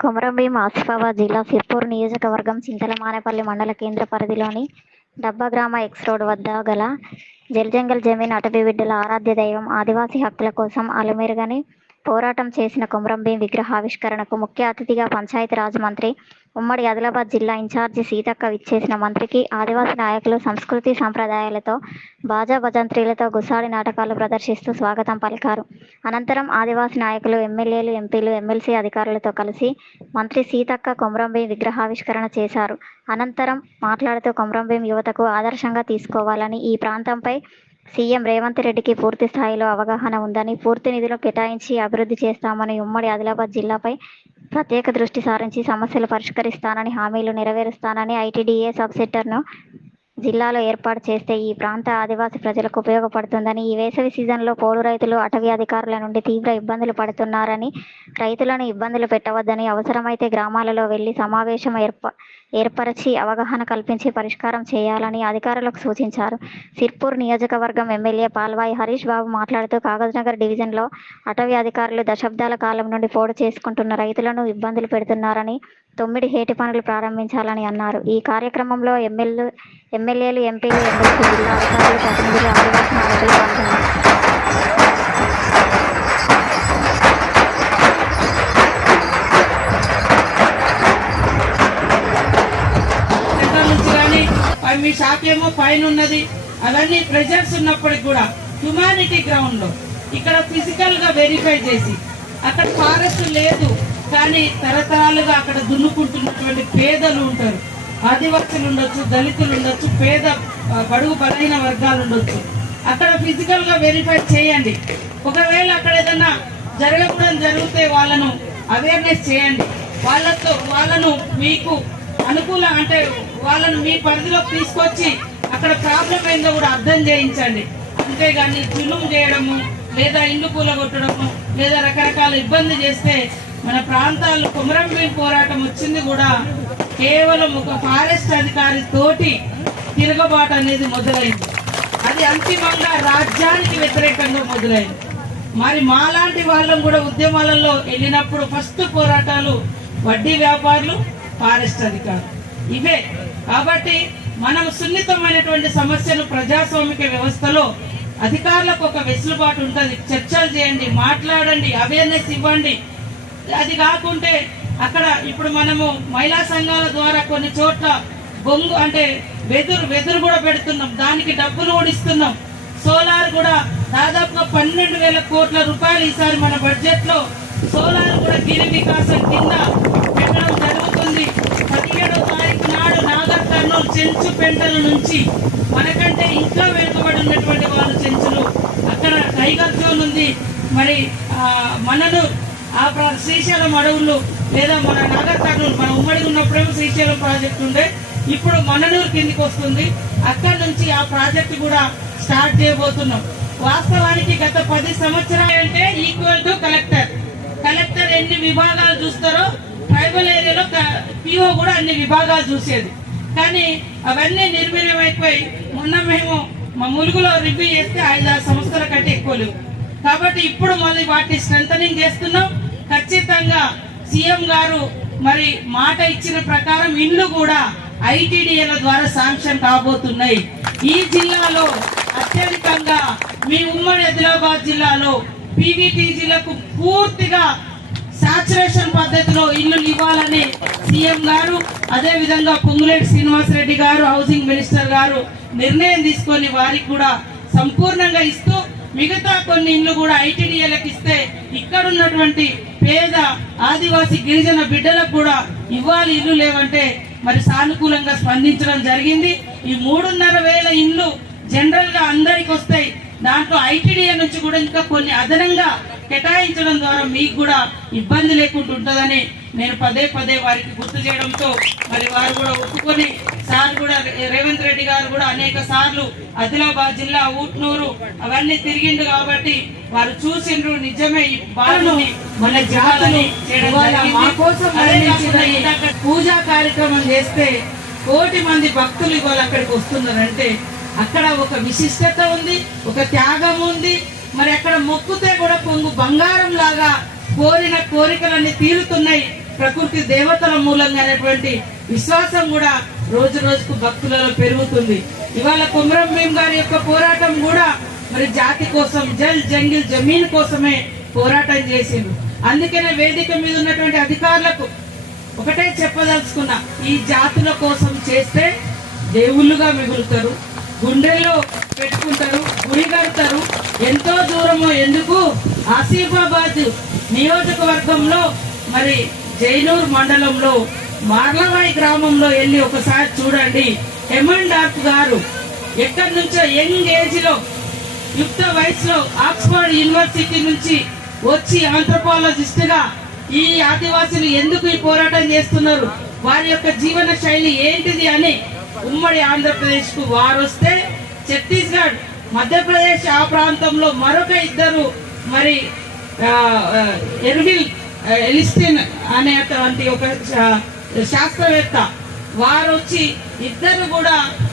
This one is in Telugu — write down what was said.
కొమరంభీం ఆసిఫాబాద్ జిల్లా సిర్పూర్ నియోజకవర్గం చింతలమానేపల్లి మండల కేంద్ర పరిధిలోని డబ్బా గ్రామ ఎక్స్ రోడ్ వద్ద గల జల్జంగల్ జమీన్ అటవీ బిడ్డల ఆరాధ్య దైవం ఆదివాసీ హక్కుల కోసం అలమెరుగని పోరాటం చేసిన కొమరంభీం విగ్రహావిష్కరణకు ముఖ్య అతిథిగా పంచాయతీరాజ్ మంత్రి ఉమ్మడి ఆదిలాబాద్ జిల్లా ఇన్ఛార్జి సీతక్క విచ్చేసిన మంత్రికి ఆదివాసీ నాయకులు సంస్కృతి సంప్రదాయాలతో బాజా భజంత్రీలతో గుసాడి నాటకాలు ప్రదర్శిస్తూ స్వాగతం పలికారు. అనంతరం ఆదివాసీ నాయకులు ఎమ్మెల్యేలు ఎంపీలు ఎమ్మెల్సీ అధికారులతో కలిసి మంత్రి సీతక్క కొమరంభీం విగ్రహావిష్కరణ చేశారు. అనంతరం మాట్లాడుతూ కొమరంభీం యువతకు ఆదర్శంగా తీసుకోవాలని ఈ ప్రాంతంపై సీఎం రేవంత్ రెడ్డికి పూర్తి స్థాయిలో అవగాహన ఉందని పూర్తి నిధులు కేటాయించి అభివృద్ధి చేస్తామని ఉమ్మడి ఆదిలాబాద్ జిల్లాపై ప్రత్యేక దృష్టి సారించి సమస్యలు పరిష్కరిస్తానని హామీలు నెరవేరుస్తానని ఐటీడీఏ సబ్ సెంటర్ను జిల్లాలో ఏర్పాటు చేస్తే ఈ ప్రాంత ఆదివాసీ ప్రజలకు ఉపయోగపడుతుందని ఈ వేసవి సీజన్లో పోడు రైతులు అటవీ అధికారుల నుండి తీవ్ర ఇబ్బందులు పడుతున్నారని రైతులను ఇబ్బందులు పెట్టవద్దని అవసరమైతే గ్రామాలలో వెళ్ళి సమావేశం ఏర్ప ఏర్పరచి అవగాహన కల్పించి పరిష్కారం చేయాలని అధికారులకు సూచించారు. సిర్పూర్ నియోజకవర్గం ఎమ్మెల్యే పాల్వాయి హరీష్ బాబు మాట్లాడుతూ కాగజ్నగర్ డివిజన్లో అటవీ అధికారులు దశాబ్దాల కాలం నుండి పోడు చేసుకుంటున్న రైతులను ఇబ్బందులు పెడుతున్నారని తొమ్మిది హేటి పనులు ప్రారంభించాలని అన్నారు. ఈ కార్యక్రమంలో ఎమ్మెల్యే ఎమ్మెల్యేలు ఎంపీలు ఎమ్మెల్సీ జిల్లా అధికారులు ప్రతినిధులు ఆదివాసీ నాయకులు పాల్గొన్నారు కానీ మీ షాప్ ఏమో పైన ఉన్నది. అవన్నీ ప్రెజర్స్ ఉన్నప్పటికి కూడా హ్యుమానిటీ గ్రౌండ్లో ఇక్కడ ఫిజికల్గా వెరిఫై చేసి అక్కడ ఫారెస్ట్ లేదు. కానీ తరతరాలుగా అక్కడ దున్నుకుంటున్నటువంటి పేదలు ఉంటారు. ఆదివాసులు ఉండొచ్చు దళితులు ఉండొచ్చు పేద బడుగు బలహీన వర్గాలు ఉండొచ్చు అక్కడ ఫిజికల్గా వెరిఫై చేయండి. ఒకవేళ అక్కడ ఏదన్నా జరగకూడదు జరిగితే వాళ్ళను అవేర్నెస్ చేయండి. వాళ్ళతో వాళ్ళను మీకు అనుకూల అంటే వాళ్ళను మీ పరిధిలోకి తీసుకొచ్చి అక్కడ ప్రాబ్లం ఏందో కూడా అర్థం చేయించండి. అంతేగాని జులుం చేయడము లేదా ఇల్లు కూలగొట్టడము లేదా రకరకాల ఇబ్బంది చేస్తే మన ప్రాంతాల్లో కుమరంభీం పోరాటం వచ్చింది కూడా కేవలం ఒక ఫారెస్ట్ అధికారి తోటి తిరగబాటు అనేది మొదలైంది. అది అంతిమంగా రాజ్యానికి వ్యతిరేకంగా మొదలైంది. మరి మాలాంటి వాళ్ళం కూడా ఉద్యమాలలో వెళ్ళినప్పుడు ఫస్ట్ పోరాటాలు వడ్డీ వ్యాపారులు ఫారెస్ట్ అధికారులు. ఇవే. కాబట్టి మనం సున్నితమైనటువంటి సమస్యను ప్రజాస్వామిక వ్యవస్థలో అధికారులకు ఒక వెసులుబాటు ఉంటుంది. చర్చలు చేయండి మాట్లాడండి అవేర్నెస్ ఇవ్వండి. అది కాకుంటే అక్కడ ఇప్పుడు మనము మహిళా సంఘాల ద్వారా కొన్ని చోట్ల బొంగు అంటే వెదురు వెదురు కూడా పెడుతున్నాం. దానికి డబ్బులు కూడా ఇస్తున్నాం. సోలార్ కూడా దాదాపుగా పన్నెండు వేల కోట్ల రూపాయలు ఈసారి మన బడ్జెట్లో సోలార్ కూడా గిరి వికాసం కింద పెట్టడం జరుగుతుంది. పదిహేడో తారీఖు నాడు నాగర్ కర్నూలు చెంచు పెంటల నుంచి మనకంటే ఇంట్లో వెనుకబడి ఉన్నటువంటి వాళ్ళు చెంచులు. అక్కడ టైగర్ జోన్ ఉంది. మరి మనను ఆ ప్ర- శ్రీశైలం అడవులు లేదా మన నాగర్ కర్నూలు మన ఉమ్మడి ఉన్నప్పుడేమో శ్రీశైలం ప్రాజెక్ట్ ఉండే. ఇప్పుడు మననూరు కిందికి వస్తుంది. అక్కడి నుంచి ఆ ప్రాజెక్ట్ కూడా స్టార్ట్ చేయబోతున్నాం. వాస్తవానికి గత పది సంవత్సరాలు అంటే ఈక్వల్ టు కలెక్టర్. కలెక్టర్ ఎన్ని విభాగాలు చూస్తారో ట్రైబల్ ఏరియాలో పిఓ కూడా అన్ని విభాగాలు చూసేది. కానీ అవన్నీ నిర్వీర్యమైపోయి మొన్న మేము మా ములుగులో రివ్యూ చేస్తే ఐదు ఆరు సంవత్సరాల కంటే ఎక్కువ లేవు. కాబట్టి ఇప్పుడు మళ్ళీ వాటిని స్ట్రెంథనింగ్ చేస్తున్నాం. ఖచ్చితంగా సీఎం గారు మరి మాట ఇచ్చిన ప్రకారం ఇండ్లు కూడా ఐటీడీఏల ద్వారా శాంక్షన్ కాబోతున్నాయి. ఈ జిల్లాలో అత్యధికంగా మీ ఉమ్మడి ఆదిలాబాద్ జిల్లాలో పీవీటీజీలకు పూర్తిగా సాచురేషన్ పద్ధతిలో ఇల్లు ఇవ్వాలని సీఎం గారు అదే విధంగా పొంగులేటి శ్రీనివాసరెడ్డి గారు హౌసింగ్ మినిస్టర్ గారు నిర్ణయం తీసుకొని వారికి కూడా సంపూర్ణంగా ఇస్తూ మిగతా కొన్ని ఇండ్లు కూడా ఐటీడీఏలకు ఇస్తే ఉన్నటువంటి పేద ఆదివాసీ గిరిజన బిడ్డలకు కూడా ఇవ్వాలి ఇల్లు లేవంటే మరి సానుకూలంగా స్పందించడం జరిగింది. ఈ మూడున్నర వేల ఇండ్లు జనరల్గా అందరికి వస్తాయి. దాంట్లో ఐటీడీఏ నుంచి కూడా ఇంకా కొన్ని అదనంగా కేటాయించడం ద్వారా మీకు కూడా ఇబ్బంది లేకుండా ఉంటుందని నేను పదే పదే వారికి గుర్తు చేయడంతో మరి వారు కూడా ఒప్పుకొని సార్ కూడా రేవంత్ రెడ్డి గారు కూడా అనేక సార్లు ఆదిలాబాద్ జిల్లా ఊట్నూరు అవన్నీ తిరిగిండు కాబట్టి వారు చూసిండ్రు నిజమే ఈ బాలుని మన ఇందాక పూజా కార్యక్రమం చేస్తే కోటి మంది భక్తులు ఇవాళ అక్కడికి వస్తున్నారంటే అక్కడ ఒక విశిష్టత ఉంది ఒక త్యాగం ఉంది. మరి అక్కడ మొక్కుతే కూడా పొంగు బంగారం లాగా కోరిన కోరికలన్నీ తీరుతున్నాయి. ప్రకృతి దేవతల మూలంగా అనేటువంటి విశ్వాసం కూడా రోజు రోజుకు భక్తులలో పెరుగుతుంది. ఇవాళ కుమరం భీం గారి యొక్క పోరాటం కూడా మరి జాతి కోసం జల్ జంగిల్ జమీన్ కోసమే పోరాటం చేసిండు అందుకనే వేదిక మీద ఉన్నటువంటి అధికారులకు ఒకటే చెప్పదలుచుకున్నా ఈ జాతుల కోసం చేస్తే దేవుళ్ళుగా మిగులుతారు గుండెల్లో పెట్టుకుంటారు గుడి కడతారు ఎంతో దూరము ఎందుకు? ఆసిఫాబాద్ నియోజకవర్గంలో మరి జైనూర్ మండలంలో మార్లవాయి గ్రామంలో వెళ్ళి ఒకసారి చూడండి. హెమన్ గారు ఎక్కడి నుంచో యంగ్ ఏజ్లో యుక్త వయసులో ఆక్స్ఫర్డ్ యూనివర్సిటీ నుంచి వచ్చి ఆంథ్రపాలజిస్ట్గా ఈ ఆదివాసులు ఎందుకు ఈ పోరాటం చేస్తున్నారు? వారి యొక్క జీవన శైలి ఏంటిది అని ఉమ్మడి ఆంధ్రప్రదేశ్కు వారు వస్తే ఛత్తీస్గఢ్ మధ్యప్రదేశ్ ఆ ప్రాంతంలో మరొక ఇద్దరు మరి ఎర్విల్ ఎలిస్టిన్ అనేటువంటి ఒక శాస్త్రవేత్త వారు వచ్చి ఇద్దరు కూడా